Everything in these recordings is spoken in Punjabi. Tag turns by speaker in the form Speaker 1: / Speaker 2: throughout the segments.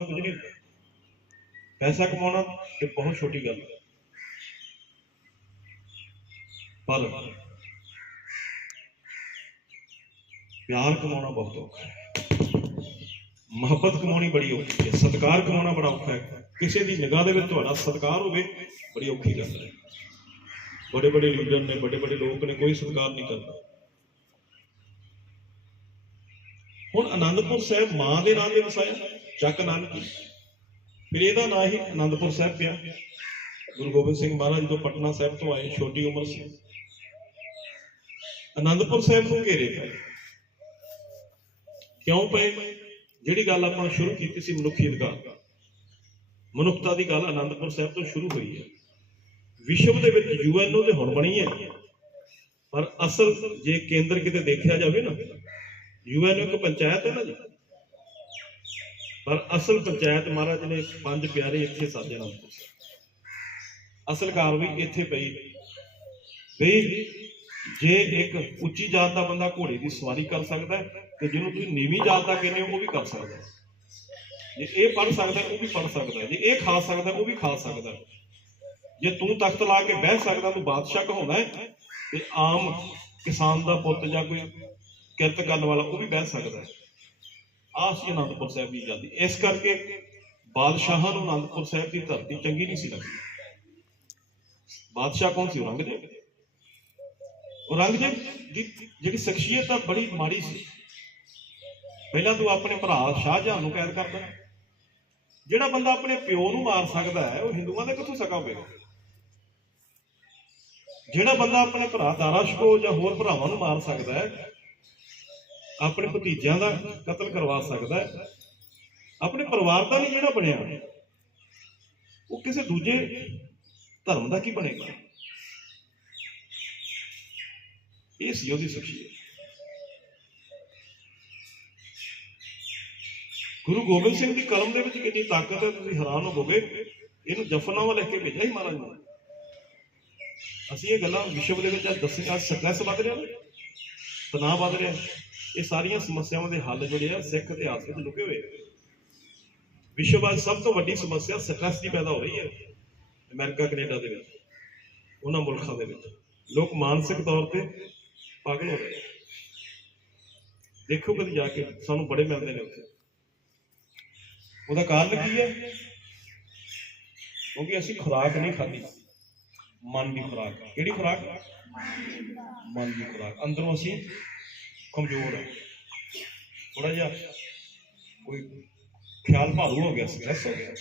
Speaker 1: ਕੁਝ ਨਹੀਂ ਹੁੰਦਾ ਪੈਸਾ ਕਮਾਉਣਾ ਤੇ ਬਹੁਤ ਛੋਟੀ ਗੱਲ ਹੈ। ਪਰ ਪਿਆਰ ਕਮਾਉਣਾ ਬਹੁਤ ਔਖਾ ਹੈ। ਮੁਹੱਬਤ ਕਮਾਉਣੀ ਬੜੀ ਔਖੀ ਹੈ। ਸਤਿਕਾਰ ਕਮਾਉਣਾ ਬੜਾ ਔਖਾ ਹੈ। ਕਿਸੇ ਦੀ ਨਿਗਾਹ ਦੇ ਵਿੱਚ ਤੁਹਾਡਾ ਸਤਿਕਾਰ ਹੋਵੇ, ਬੜੀ ਔਖੀ ਗੱਲ ਹੈ। ਬੜੇ ਬੜੇ ਲੀਡਰ ਨੇ ਬੜੇ ਵੱਡੇ ਲੋਕ ਨੇ, ਕੋਈ ਸਤਿਕਾਰ ਨਹੀਂ ਕਰਦਾ। ਹੁਣ ਆਨੰਦਪੁਰ ਸਾਹਿਬ ਮਾਂ ਦੇ ਨਾਂ ਦੇ ਵਸਾਇਆ। ਚੱਕ ਨਾਨਕੀ ਫਿਰ ਇਹਦਾ ਨਾਂ ਹੀ ਆਨੰਦਪੁਰ ਸਾਹਿਬ ਪਿਆ। ਗੁਰੂ ਗੋਬਿੰਦ ਸਿੰਘ ਮਹਾਰਾਜ ਜਦੋਂ ਪਟਨਾ ਸਾਹਿਬ ਤੋਂ ਆਏ, ਛੋਟੀ ਉਮਰ ਸੀ। ਆਨੰਦਪੁਰ ਸਾਹਿਬ ਨੂੰ ਘੇਰੇ ਪਏ। ਕਿਉਂ ਪਏ? ਜਿਹੜੀ ਗੱਲ ਆਪਾਂ ਸ਼ੁਰੂ ਕੀਤੀ ਸੀ ਮਨੁੱਖੀ ਅਧਿਕਾਰ ਮਨੁੱਖਤਾ ਦੀ ਗੱਲ ਆਨੰਦਪੁਰ ਸਾਹਿਬ ਤੋਂ ਸ਼ੁਰੂ ਹੋਈ ਹੈ। ਵਿਸ਼ਵ ਦੇ ਵਿੱਚ ਯੂਐਨਓ ਤੇ ਹੁਣ ਬਣੀ ਹੈ। ਪਰ ਅਸਲ ਜੇ ਕੇਂਦਰ ਕਿਤੇ ਦੇਖਿਆ ਜਾਵੇ ਨਾ ਯੂਐਨਓ ਇੱਕ ਪੰਚਾਇਤ ਹੈ ਨਾ ਜੀ। ਪਰ ਅਸਲ ਪੰਚਾਇਤ ਮਹਾਰਾਜ ਨੇ ਪੰਜ ਪਿਆਰੇ ਇੱਥੇ ਸਾਜੇ ਆਨੰਦਪੁਰ ਅਸਲ ਕਾਰ ਵੀ ਇੱਥੇ ਪਈ। ਵੀ ਜੇ ਇੱਕ ਉੱਚੀ ਜਾਤ ਦਾ ਬੰਦਾ ਘੋੜੇ ਦੀ ਸਵਾਰੀ ਕਰ ਸਕਦਾ ਹੈ, ਤੇ ਜਿਹਨੂੰ ਤੁਸੀਂ ਨੀਵੀਂ ਜਾਤ ਦਾ ਕਹਿੰਦੇ ਹੋ ਉਹ ਵੀ ਕਰ ਸਕਦਾ ਜੇ ਇਹ ਪੜ ਸਕਦਾ ਉਹ ਵੀ ਪੜ ਸਕਦਾ ਜੇ ਇਹ ਖਾ ਸਕਦਾ ਉਹ ਵੀ ਖਾ ਸਕਦਾ ਜੇ ਤੂੰ ਤਖਤ ਲਾ ਕੇ ਬਹਿ ਸਕਦਾ ਤੂੰ ਬਾਦਸ਼ਾਹ ਕਹਾਉਂਦਾ ਹੈ ਤੇ ਆਮ ਕਿਸਾਨ ਦਾ ਪੁੱਤ ਜਾਂ ਕੋਈ ਕਿਰਤ ਕਰਨ ਵਾਲਾ ਉਹ ਵੀ ਬਹਿ ਸਕਦਾ ਆਹ ਸੀ ਅਨੰਦਪੁਰ ਸਾਹਿਬ ਦੀ ਆਜ਼ਾਦੀ ਇਸ ਕਰਕੇ ਬਾਦਸ਼ਾਹਾਂ ਨੂੰ ਅਨੰਦਪੁਰ ਸਾਹਿਬ ਦੀ ਧਰਤੀ ਚੰਗੀ ਨਹੀਂ ਸੀ ਲੱਗਦੀ। ਬਾਦਸ਼ਾਹ ਕੌਣ ਸੀ? ਔਰੰਗਜ਼ੇਬ ਔਰੰਗਜ਼ੇਬ ਦੀ ਜਿਹੜੀ ਸ਼ਖਸੀਅਤ ਆ ਬੜੀ ਮਾੜੀ ਸੀ। ਪਹਿਲਾਂ ਤੂੰ ਆਪਣੇ ਭਰਾ ਸ਼ਾਹਜਹਾਨ ਨੂੰ ਕੈਦ ਕਰਦਾ ਜਿਹੜਾ ਬੰਦਾ ਆਪਣੇ ਪਿਓ ਨੂੰ ਮਾਰ ਸਕਦਾ ਹੈ, ਉਹ ਹਿੰਦੂਆਂ ਦਾ ਕਿੱਥੋਂ ਸਕਾ ਹੋਵੇਗਾ? ਜਿਹੜਾ ਬੰਦਾ ਆਪਣੇ ਭਰਾ ਦਾਰਾ ਸ਼ਕੋ ਜਾਂ ਹੋਰ ਭਰਾਵਾਂ ਨੂੰ ਮਾਰ ਸਕਦਾ ਹੈ ਆਪਣੇ ਭਤੀਜਿਆਂ ਦਾ ਕਤਲ ਕਰਵਾ ਸਕਦਾ ਆਪਣੇ ਪਰਿਵਾਰ ਦਾ ਨਹੀਂ ਜਿਹੜਾ ਬਣਿਆ, ਉਹ ਕਿਸੇ ਦੂਜੇ ਧਰਮ ਦਾ ਕੀ ਬਣੇਗਾ? ਇਹ ਸੀ ਉਹਦੀ ਸ਼ਖਸੀਅਤ। ਗੁਰੂ ਗੋਬਿੰਦ ਸਿੰਘ ਦੀ ਕਲਮ ਦੇ ਵਿੱਚ ਕਿੰਨੀ ਤਾਕਤ ਹੈ, ਤੁਸੀਂ ਹੈਰਾਨ ਹੋਵੋਗੇ। ਇਹਨੂੰ ਜਫਰਨਾਮਾ ਲਿਖ ਕੇ ਭੇਜਿਆ ਸੀ ਮਹਾਰਾਜ ਨੇ। ਅਸੀਂ ਇਹ ਗੱਲਾਂ ਵਿਸ਼ਵ ਦੇ ਵਿੱਚ ਅੱਜ ਦੱਸੀਆਂ ਅੱਜ ਸਟ੍ਰੈਸ ਵੱਧ ਰਿਹਾ ਤਣਾਅ ਵੱਧ ਰਿਹਾ ਇਹ ਸਾਰੀਆਂ ਸਮੱਸਿਆਵਾਂ ਦੇ ਹੱਲ ਜਿਹੜੇ ਆ ਸਿੱਖ ਇਤਿਹਾਸ ਵਿੱਚ ਲੁਕੇ ਹੋਏ ਵਿਸ਼ਵ ਅੱਜ ਸਭ ਤੋਂ ਵੱਡੀ ਸਮੱਸਿਆ ਸਟ੍ਰੈਸ ਦੀ ਪੈਦਾ ਹੋ ਰਹੀ ਹੈ ਅਮਰੀਕਾ, ਕੈਨੇਡਾ ਦੇ ਵਿੱਚ, ਉਹਨਾਂ ਮੁਲਕਾਂ ਦੇ ਵਿੱਚ। ਲੋਕ ਮਾਨਸਿਕ ਤੌਰ ਤੇ ਪਾਗਲ ਹੋ ਰਹੇ ਦੇਖੋ ਕਦੀ ਜਾ ਕੇ, ਸਾਨੂੰ ਬੜੇ ਮਿਲਦੇ ਨੇ ਉੱਥੇ। ਉਹਦਾ ਕਾਰਨ ਕੀ ਹੈ? ਕਿਉਂਕਿ ਅਸੀਂ ਖੁਰਾਕ ਨਹੀਂ ਖਾਧੀ। ਮਨ ਦੀ ਖੁਰਾਕ। ਕਿਹੜੀ ਖੁਰਾਕ? ਮਨ ਦੀ ਖੁਰਾਕ। ਅੰਦਰੋਂ ਅਸੀਂ ਕਮਜ਼ੋਰ ਹੈ। ਥੋੜਾ ਜਿਹਾ ਕੋਈ ਖਿਆਲ ਭਾਰੂ ਹੋ ਗਿਆ ਸਟ੍ਰੈਸ ਹੋ ਗਿਆ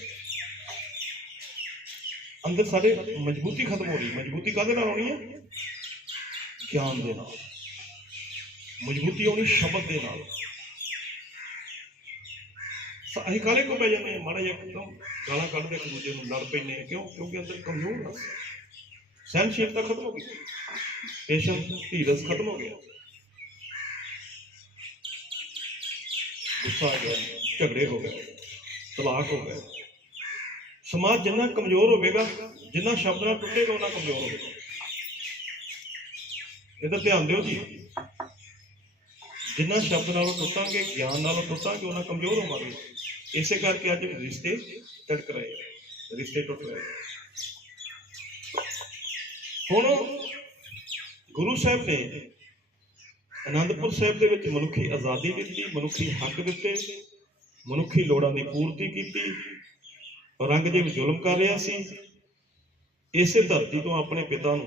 Speaker 1: ਅੰਦਰ ਸਾਡੇ ਮਜ਼ਬੂਤੀ ਖਤਮ ਹੋ ਰਹੀ ਮਜ਼ਬੂਤੀ ਕਾਹਦੇ ਨਾਲ ਆਉਣੀ ਹੈ? ਗਿਆਨ ਦੇ ਨਾਲ। ਮਜ਼ਬੂਤੀ ਆਉਣੀ ਸ਼ਬਦ ਦੇ ਨਾਲ। ਅਸੀਂ ਕਾਲੇ ਕੋ ਪੈ ਜਾਂਦੇ ਹਾਂ? ਮਾੜਾ ਜਿਹਾ ਇੱਕਦਮ ਗਾਲਾਂ ਕੱਢਦੇ ਇੱਕ ਦੂਜੇ ਨੂੰ, ਲੜ ਪੈਂਦੇ ਹਾਂ। ਕਿਉਂ? ਕਿਉਂਕਿ ਅੰਦਰ ਕਮਜ਼ੋਰ ਹਾਂ। ਸਹਿਨਸ਼ੀਲਤਾ ਖਤਮ ਹੋ ਗਈ। ਪੇਸ਼ੈਂਸ ਧੀਰਜ ਖਤਮ ਹੋ ਗਿਆ। ਗੁੱਸਾ ਆ ਗਿਆ ਝਗੜੇ ਹੋ ਗਏ ਤਲਾਕ ਹੋ ਗਏ। ਸਮਾਜ ਜਿੰਨਾ ਕਮਜ਼ੋਰ ਹੋਵੇਗਾ ਜਿੰਨਾ ਸ਼ਬਦ ਨਾਲ ਟੁੱਟੇਗਾ ਉਹਨਾਂ ਕਮਜ਼ੋਰ ਹੋਵੇਗਾ। ਇਹਦਾ ਧਿਆਨ ਦਿਓ ਜੀ। ਜਿੰਨਾ ਸ਼ਬਦ ਨਾਲੋਂ ਟੁੱਟਾਂਗੇ ਗਿਆਨ ਨਾਲੋਂ ਟੁੱਟਾਂਗੇ ਉਹਨਾਂ ਕਮਜ਼ੋਰ ਹੋਵਾਂਗੇ। ਇਸੇ ਕਰਕੇ ਅੱਜ ਰਿਸ਼ਤੇ ਟਟਕ ਰਹੇ ਆ, ਰਿਸ਼ਤੇ ਟੁੱਟ ਰਹੇ ਹੁਣ ਗੁਰੂ ਸਾਹਿਬ ਨੇ ਅਨੰਦਪੁਰ ਸਾਹਿਬ ਦੇ ਵਿੱਚ ਮਨੁੱਖੀ ਆਜ਼ਾਦੀ ਦਿੱਤੀ, ਮਨੁੱਖੀ ਹੱਕ ਦਿੱਤੇ, ਮਨੁੱਖੀ ਲੋੜਾਂ ਦੀ ਪੂਰਤੀ ਕੀਤੀ, ਔਰੰਗਜ਼ੇਬ ਜ਼ੁਲਮ ਕਰ ਰਿਹਾ ਸੀ। ਇਸੇ ਧਰਤੀ ਤੋਂ ਆਪਣੇ ਪਿਤਾ ਨੂੰ